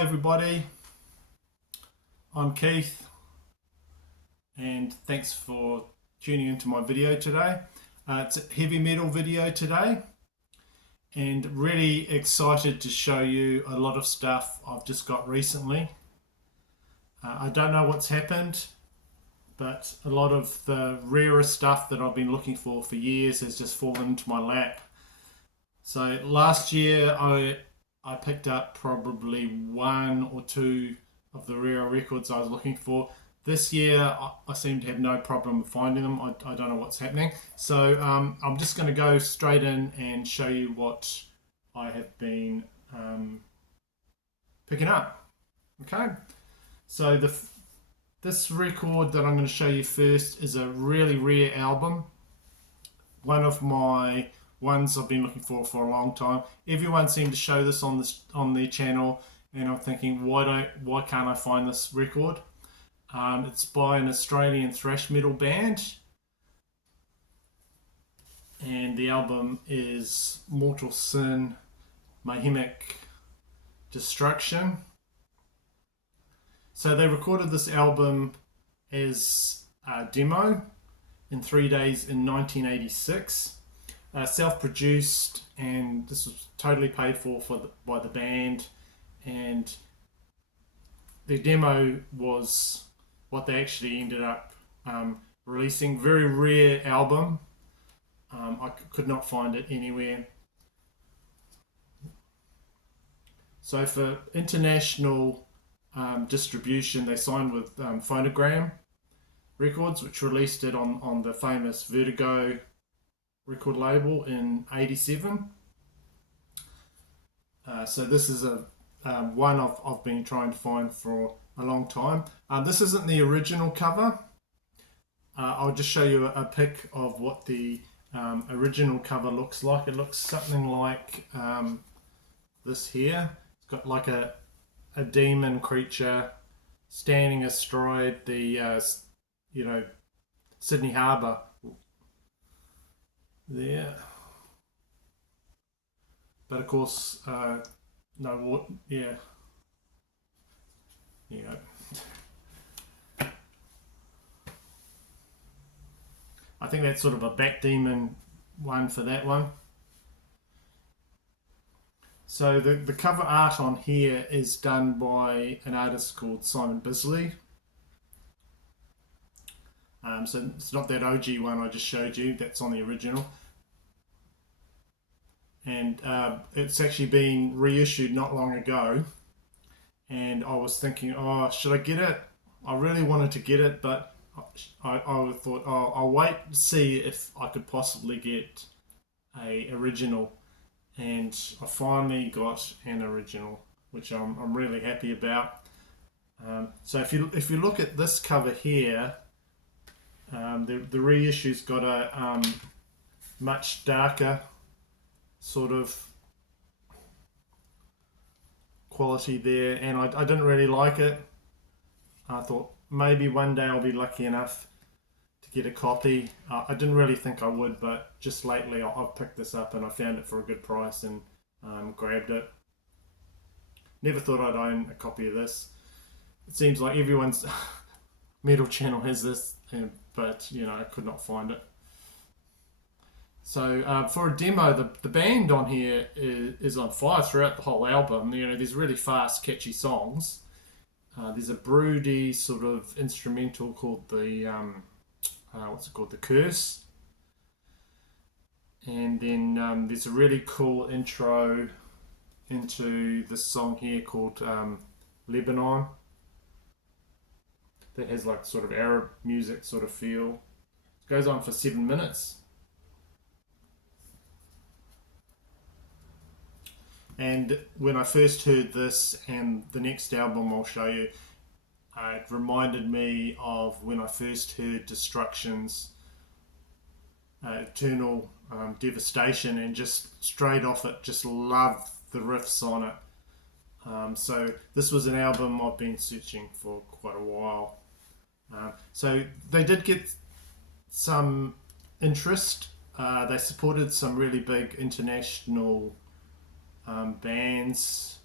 Hi everybody, I'm Keith and thanks for tuning into my video today. It's a heavy metal video today and really excited to show you a lot of stuff I've just got recently. I don't know what's happened, but a lot of the rarer stuff that I've been looking for years has just fallen into my lap. So last year I picked up probably one or two of the rare records I was looking for. This year I seem to have no problem finding them. I don't know what's happening. So I'm just going to go straight in and show you what I have been picking up. Okay, so this record that I'm going to show you first is a really rare album. One of my ones I've been looking for a long time. Everyone seemed to show this on their channel, and I'm thinking, why can't I find this record? It's by an Australian thrash metal band, and the album is Mortal Sin, Mayhemic Destruction. So they recorded this album as a demo in 3 days in 1986. Self-produced, and this was totally paid for by the band, and the demo was what they actually ended up releasing. Very rare album. I could not find it anywhere. So for international distribution, they signed with Phonogram Records, which released it on the famous Vertigo record label in '87. So this is a one I've been trying to find for a long time. This isn't the original cover. I'll just show you a pic of what the original cover looks like. It looks something like this here. It's got like a demon creature standing astride the Sydney Harbour there, but of course no, what, yeah, you know, I think that's sort of a back demon one for that one. So the cover art on here is done by an artist called Simon Bisley. So it's not that OG one I just showed you, that's on the original. And it's actually been reissued not long ago. And I was thinking, oh, should I get it? I really wanted to get it, but I thought, oh, I'll wait and see if I could possibly get a original. And I finally got an original, which I'm really happy about. So if you look at this cover here, the reissue's got a much darker sort of quality there, and I didn't really like it. I thought maybe one day I'll be lucky enough to get a copy. I didn't really think I would, but just lately I've picked this up and I found it for a good price and grabbed it. Never thought I'd own a copy of this. It seems like everyone's metal channel has this, but I could not find it. So for a demo, the band on here is on fire throughout the whole album. There's really fast, catchy songs. There's a broody sort of instrumental called the what's it called, The Curse. And then there's a really cool intro into this song here called Lebanon. That has like sort of Arab music sort of feel. It goes on for 7 minutes. And when I first heard this and the next album I'll show you, it reminded me of when I first heard Destruction's Eternal Devastation, and just straight off it, just loved the riffs on it. So this was an album I've been searching for quite a while. So they did get some interest. They supported some really big international bands.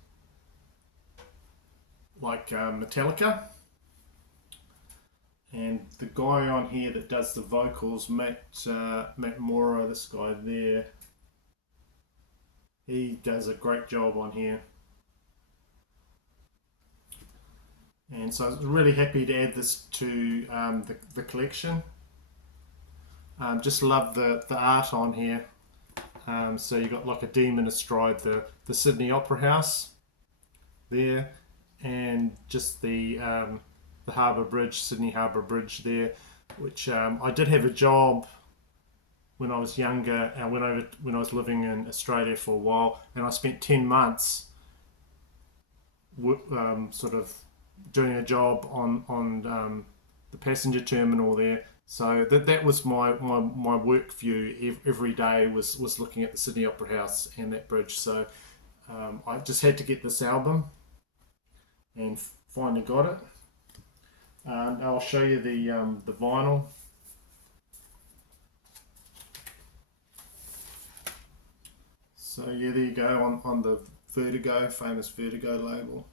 like Metallica. And the guy on here that does the vocals, Matt Mora, this guy there, he does a great job on here. And so I was really happy to add this to the collection. Just love the art on here. So you got like a demon astride the Sydney Opera House there, and just the Harbour Bridge, Sydney Harbour Bridge there, which I did have a job when I was younger, when I was living in Australia for a while, and I spent 10 months sort of doing a job on the passenger terminal there. So that was my work view every day was looking at the Sydney Opera House and that bridge. So I just had to get this album, and finally got it. I'll show you the vinyl. So yeah, there you go on the Vertigo, famous Vertigo label.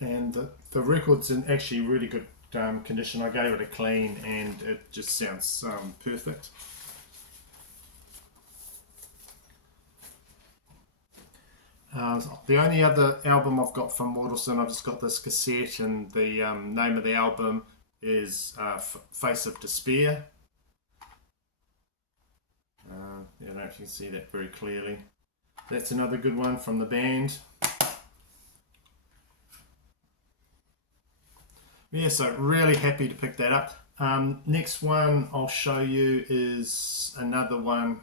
And the record's in actually really good condition. I gave it a clean and it just sounds perfect. The only other album I've got from Mordelson, I've just got this cassette, and the name of the album is Face of Despair. I don't know if you can see that very clearly. That's another good one from the band. Yeah, so really happy to pick that up. Next one I'll show you is another one,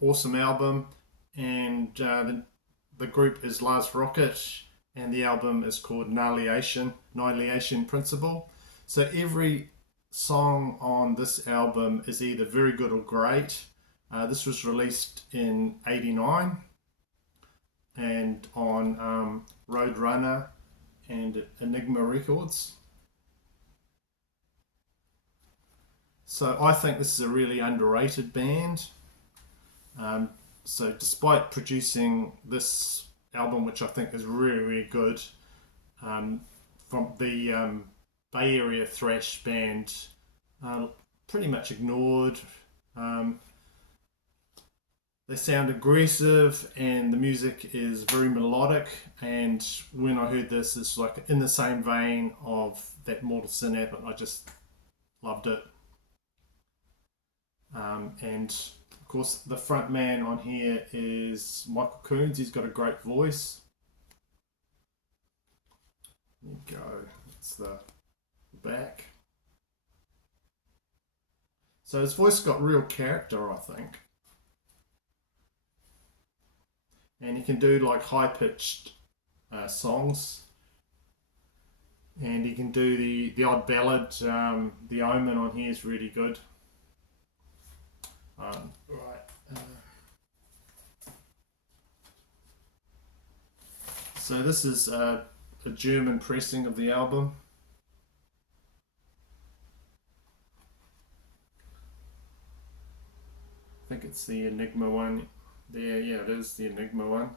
awesome album, and the group is Laaz Rockit, and the album is called Annihilation Principle. So every song on this album is either very good or great. This was released in '89 and on Roadrunner and Enigma Records. So I think this is a really underrated band. So despite producing this album, which I think is really good, from the Bay Area thrash band, pretty much ignored. They sound aggressive and the music is very melodic, and when I heard this, it's like in the same vein of that Mordelson album. I just loved it. And of course the front man on here is Michael Coons. He's got a great voice. There you go, it's the back. So his voice got real character, I think. And he can do like high-pitched songs, and he can do the odd ballad. The Omen on here is really good. So this is a German pressing of the album. I think it's the Enigma one. There, yeah, it is the Enigma one.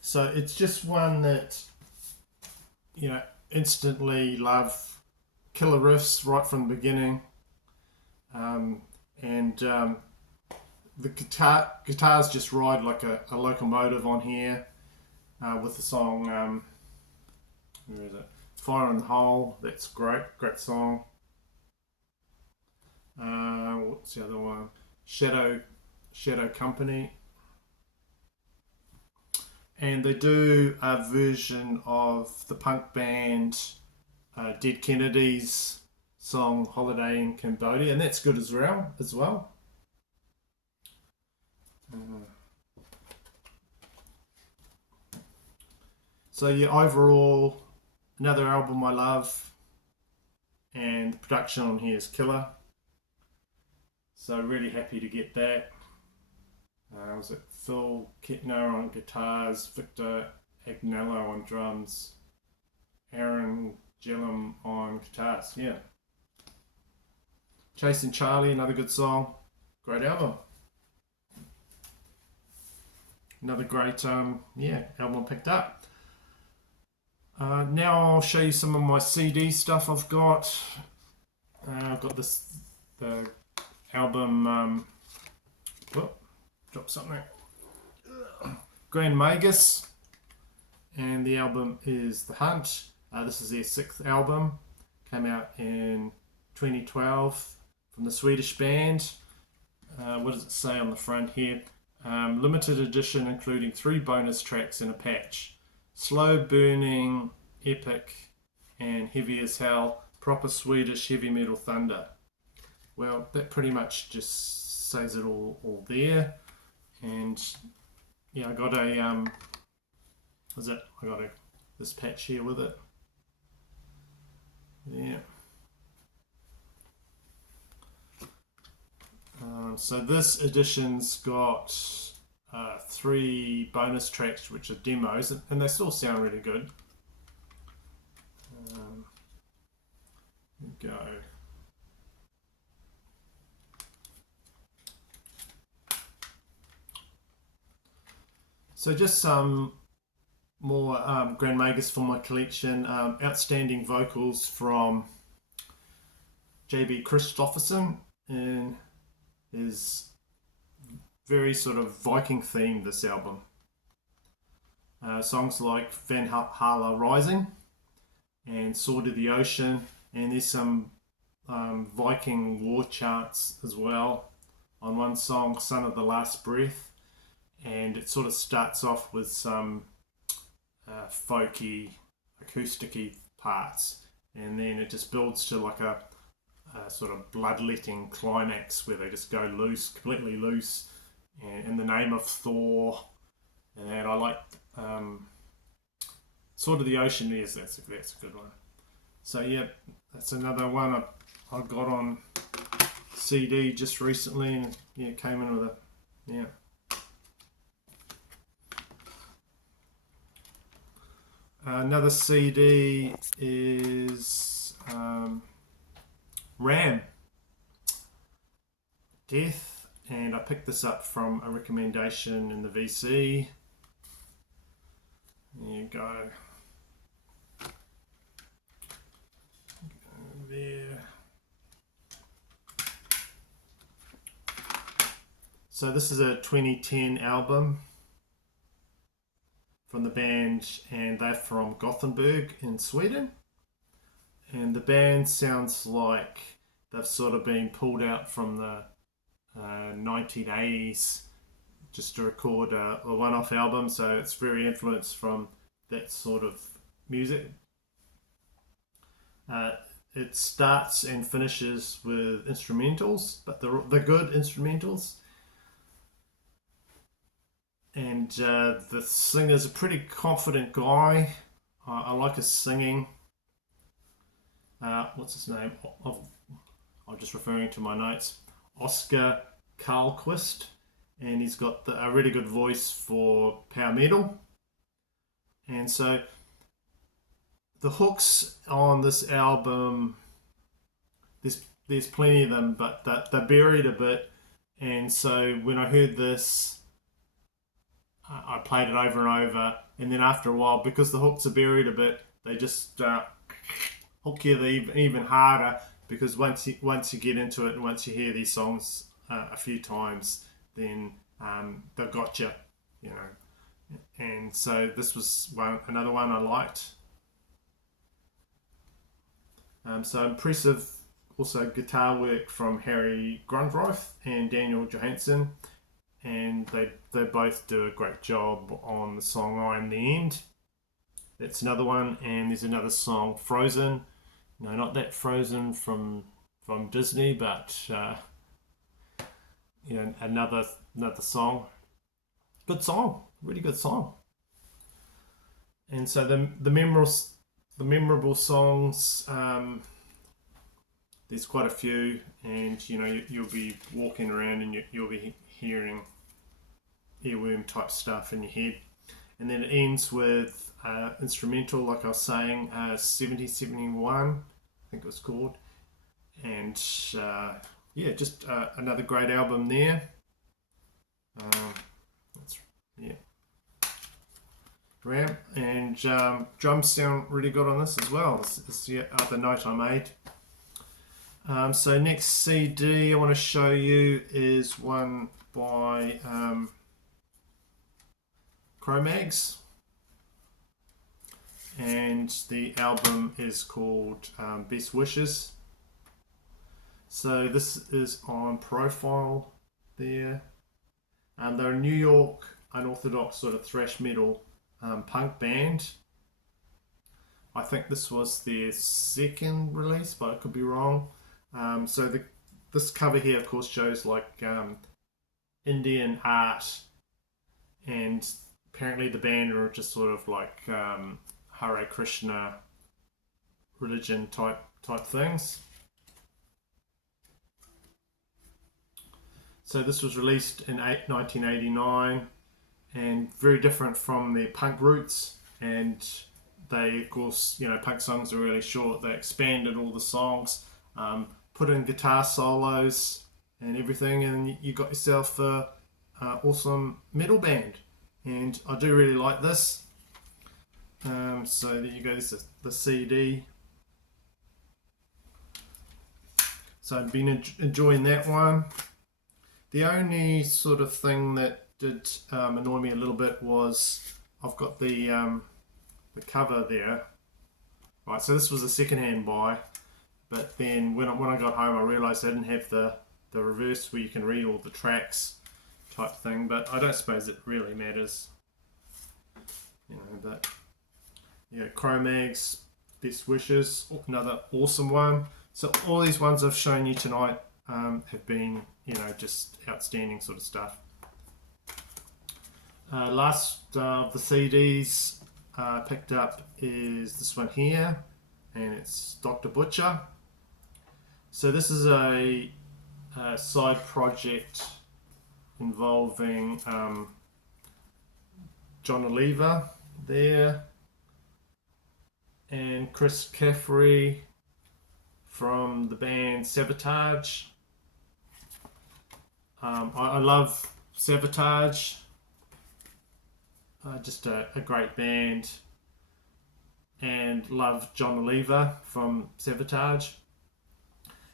So it's just one that, instantly love. Killer riffs right from the beginning. The guitars just ride like a locomotive on here, with the song, where is it? Fire in the Hole. That's great song. What's the other one? Shadow Company. And they do a version of the punk band Dead Kennedys song Holiday in Cambodia, and that's good as well. So yeah, overall, another album I love, and the production on here is killer. So really happy to get that. Was it Phil Kettner on guitars, Victor Agnello on drums, Aaron Gillum on guitars, yeah. Chasing Charlie, another good song. Great album. Another great album picked up. Now I'll show you some of my CD stuff I've got. I've got the album, drop something. Grand Magus, and the album is The Hunt. This is their 6th album. Came out in 2012 from the Swedish band. What does it say on the front here? Limited edition, including 3 bonus tracks and a patch. Slow burning, epic, and heavy as hell. Proper Swedish heavy metal thunder. Well, that pretty much just says it all there. And yeah, I got this patch here with it. Yeah. So this edition's got 3 bonus tracks, which are demos, and they still sound really good. Go. So just some more Grand Magus for my collection. Outstanding vocals from J.B. Christopherson, and is very sort of Viking themed, this album. Songs like Van Hala Rising and Sword of the Ocean, and there's some Viking war chants as well on one song, Son of the Last Breath, and it sort of starts off with some folky, acousticy parts, and then it just builds to like a sort of bloodletting climax where they just go loose, completely loose, and in the name of Thor. And I like Sword of the Ocean. Yes, that's a good one. So yeah, that's another one I got on CD just recently, and yeah, came in with another CD is Ram Death, and I picked this up from a recommendation in the VC. There you go. There. So this is a 2010 album from the band, and they're from Gothenburg in Sweden. And the band sounds like they've sort of been pulled out from the 1980s just to record a one-off album, so it's very influenced from that sort of music. It starts and finishes with instrumentals, but they're good instrumentals. And the singer's a pretty confident guy. I like his singing. What's his name? I'm just referring to my notes. Oscar Karlquist, and he's got a really good voice for power metal. And so the hooks on this album, there's plenty of them, but they're buried a bit. And so when I heard this, I played it over and over, and then after a while, because the hooks are buried a bit, they just hook you even harder, because once you get into it and once you hear these songs a few times, then they've got you, you know. And so this was another one I liked. So impressive also guitar work from Harry Grundroth and Daniel Johansson, and they both do a great job on the song I Am the End. That's another one. And there's another song, Frozen. No, not that Frozen from Disney, but another song. Good song, really good song. And so the memorable songs, there's quite a few, and you'll be walking around and you'll be hearing earworm type stuff in your head. And then it ends with instrumental, like I was saying, 7071, I think it was called. and yeah, just another great album there. Yeah, ramp and drums sound really good on this as well. This is the other note I made. So next CD I want to show you is one by Magus, and the album is called Best Wishes. So this is on Profile there. They're a New York unorthodox sort of thrash metal punk band. I think this was their second release, but I could be wrong. So this cover here, of course, shows like Indian art, and apparently the band are just sort of like Hare Krishna religion type things. So this was released in 1989, and very different from their punk roots. And they, of course, you know, punk songs are really short. They expanded all the songs, put in guitar solos and everything, and you got yourself a awesome metal band. And I do really like this. So there you go. This is the CD. So I've been enjoying that one. The only sort of thing that did annoy me a little bit was I've got the cover there. Right, so this was a second-hand buy, but then when I got home I realised I didn't have the reverse where you can read all the tracks type thing, but I don't suppose it really matters. You know, but yeah, Magus, Best Wishes, another awesome one. So all these ones I've shown you tonight have been, you know, just outstanding sort of stuff. Last of the CDs picked up is this one here, and it's Dr. Butcher. So this is a side project involving John Oliver there and Chris Caffrey from the band Sabotage. I love Sabotage, just a great band, and love John Oliver from Sabotage.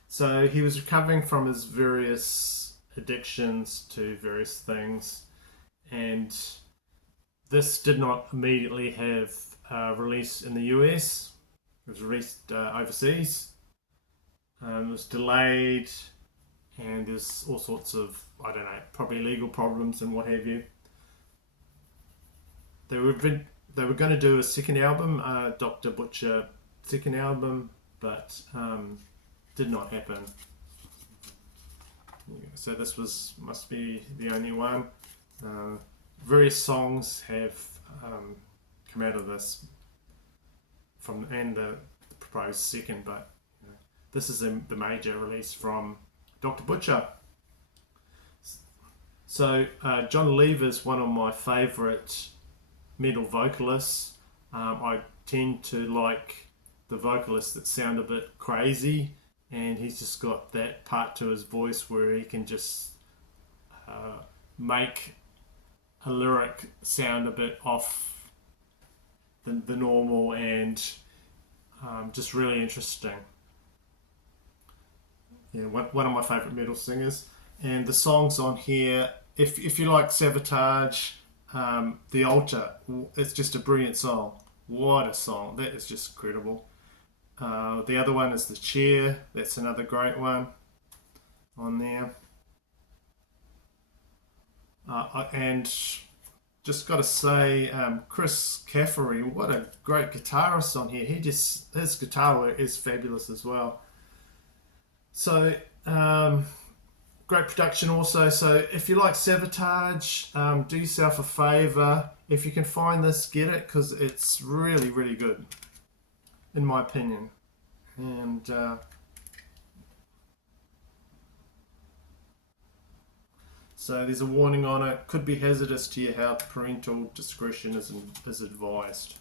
So he was recovering from his various addictions to various things, and this did not immediately have a release in the US. It was released overseas. It was delayed, and there's all sorts of, I don't know, probably legal problems and what have you. They were going to do a second album, Dr. Butcher second album, but did not happen. So this must be the only one. Various songs have come out of this and the proposed second, but this is the major release from Dr. Butcher. So John Oliver is one of my favourite metal vocalists. I tend to like the vocalists that sound a bit crazy, and he's just got that part to his voice where he can just make a lyric sound a bit off the normal, and just really interesting. Yeah, one of my favourite metal singers. And the songs on here, if you like Sabotage, The Altar, it's just a brilliant song. What a song. That is just incredible. The other one is The Chair. That's another great one on there. And just got to say, Chris Caffrey, what a great guitarist on here. His guitar work is fabulous as well. So, great production also. So if you like Sabotage, do yourself a favour. If you can find this, get it, because it's really, really good, in my opinion. And so there's a warning on it. Could be hazardous to your health. Parental discretion is advised.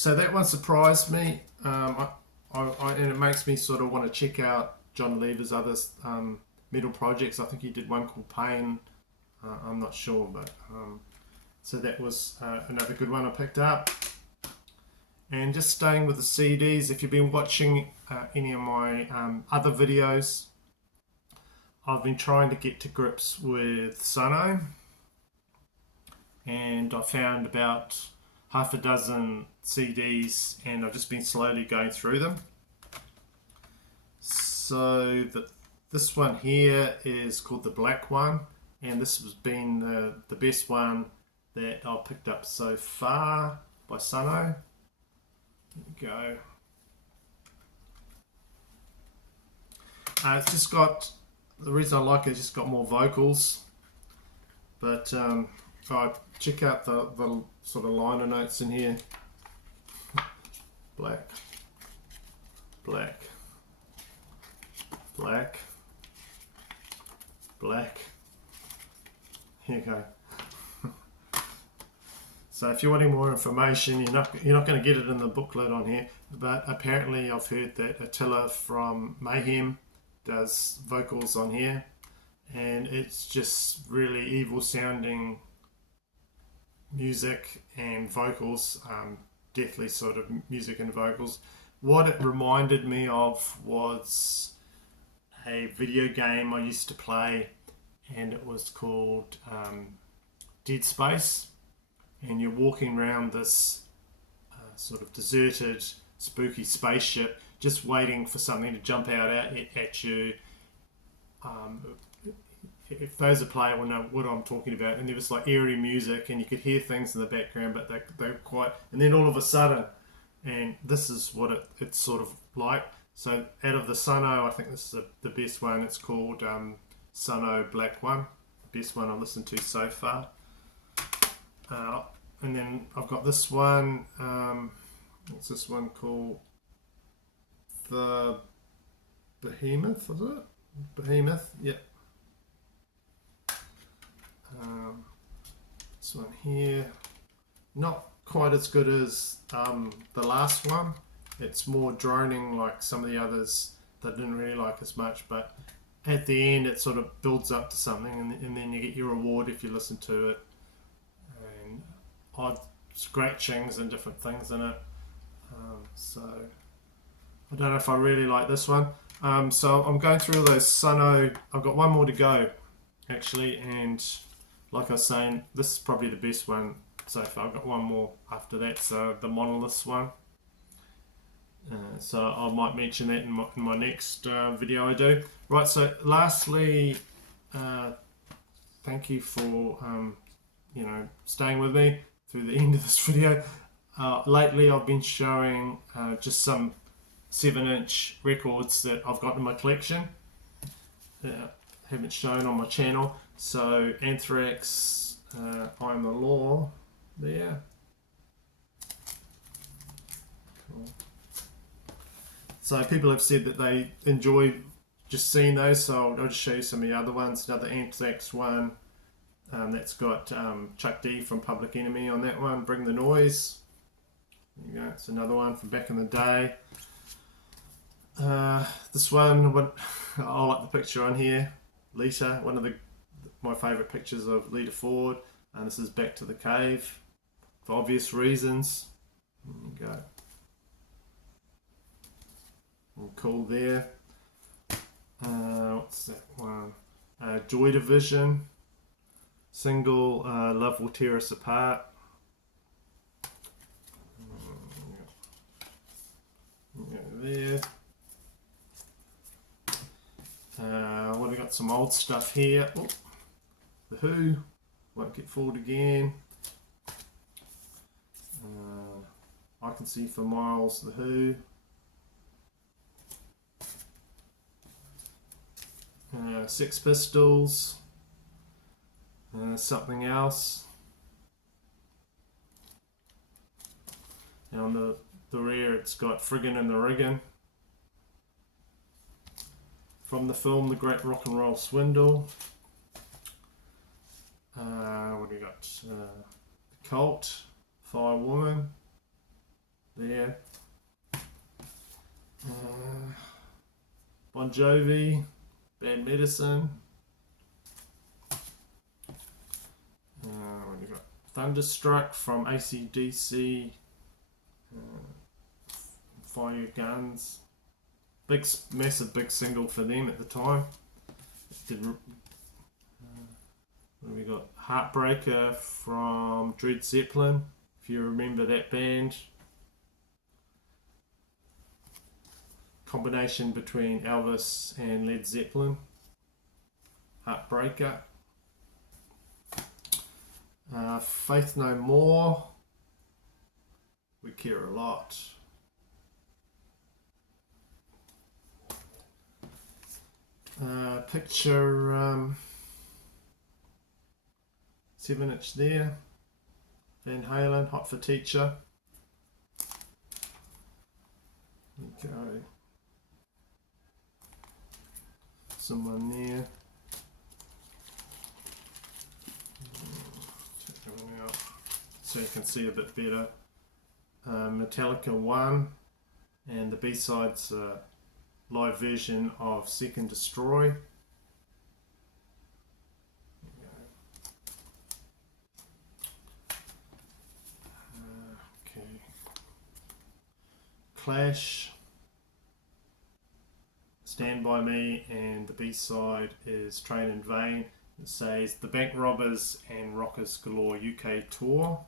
So that one surprised me, and it makes me sort of want to check out John Lever's other metal projects. I think he did one called Pain. I'm not sure, but so that was another good one I picked up. And just staying with the CDs, if you've been watching any of my other videos, I've been trying to get to grips with Sono, and I found about half a dozen CDs, and I've just been slowly going through them. So this one here is called the black one, and this has been the best one that I've picked up so far by Sono. There we go. It's just got, the reason I like it, it's just got more vocals, but I check out the sort of liner notes in here. Black, black, black, black. Here you go. So if you're wanting more information, you're not going to get it in the booklet on here, but apparently I've heard that Attila from Mayhem does vocals on here, and it's just really evil sounding music and vocals, deathly sort of music and vocals. What it reminded me of was a video game I used to play, and it was called Dead Space, and you're walking around this sort of deserted, spooky spaceship, just waiting for something to jump out at you. If those that play it will know what I'm talking about. And there was like eerie music, and you could hear things in the background, but they were quiet. And then all of a sudden, and this is what it's sort of like. So out of the Sono, I think this is the best one. It's called Sono Black One, the best one I've listened to so far. And then I've got this one. What's this one called? The Behemoth, is it? Behemoth, yep. This one here, not quite as good as the last one. It's more droning like some of the others that I didn't really like as much, but at the end it sort of builds up to something, and then you get your reward if you listen to it, and odd scratchings and different things in it. So I don't know if I really like this one. So I'm going through all those Sono. I've got one more to go actually, and like I was saying, this is probably the best one so far. I've got one more after that, so the Monolith one. So I might mention that in my next video I do. Right, so lastly, thank you for staying with me through the end of this video. Lately I've been showing just some 7-inch records that I've got in my collection. Haven't shown on my channel. So Anthrax, I'm the Law there. Cool. So people have said that they enjoy just seeing those, so I'll just show you some of the other ones. Another Anthrax one, that's got Chuck D from Public Enemy on that one. Bring the Noise. There you go. It's another one from back in the day. This one, I like the picture on here. Lita, one of my favourite pictures of Lita Ford, and this is Back to the Cave for obvious reasons. There you go. All cool there. What's that one? Joy Division single, Love Will Tear Us Apart. There. What have we got? Some old stuff here. Oh, The Who, Won't Get Fooled Again. I Can See for Miles, The Who. Sex Pistols. Something Else. And on the rear it's got Friggin' and the Riggin'. From the film The Great Rock and Roll Swindle. What do you got? Cult, Firewoman, there. Bon Jovi, Bad Medicine. What have you got? Thunderstruck from AC/DC. Fire Your Guns. Massive big single for them at the time. What have we got? Heartbreaker from Led Zeppelin, if you remember that band. Combination between Elvis and Led Zeppelin. Heartbreaker. Faith No More. We Care a Lot. Picture 7-inch there. Van Halen, Hot for Teacher. There you go. Someone there. Take that one out so you can see a bit better. Metallica 1, and the B-side's live version of Seek and Destroy. Okay. Clash, Stand By Me, and the B-side is Train in Vain. It says The Bank Robbers and Rockers Galore UK Tour.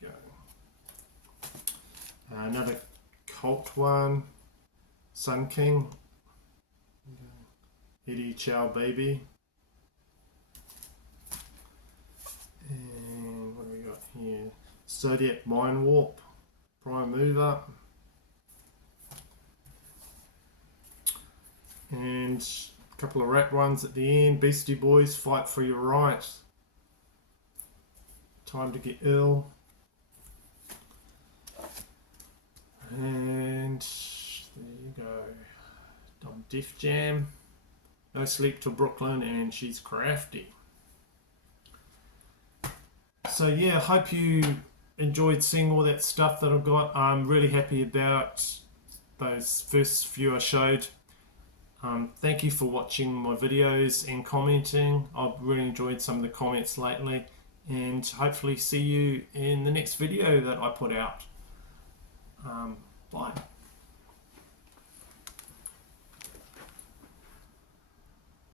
Go. Another cult one, Sun King, e.t.c. Baby. And what do we got here? Zodiac Mind Warp, Prime Mover. And a couple of rap ones at the end. Beastie Boys, Fight for Your Right. Time to Get Ill. And there you go. Def Jam, No Sleep Till Brooklyn, and She's Crafty. So yeah, I hope you enjoyed seeing all that stuff that I've got. I'm really happy about those first few I showed. Thank you for watching my videos and commenting. I've really enjoyed some of the comments lately, and hopefully see you in the next video that I put out. Bye.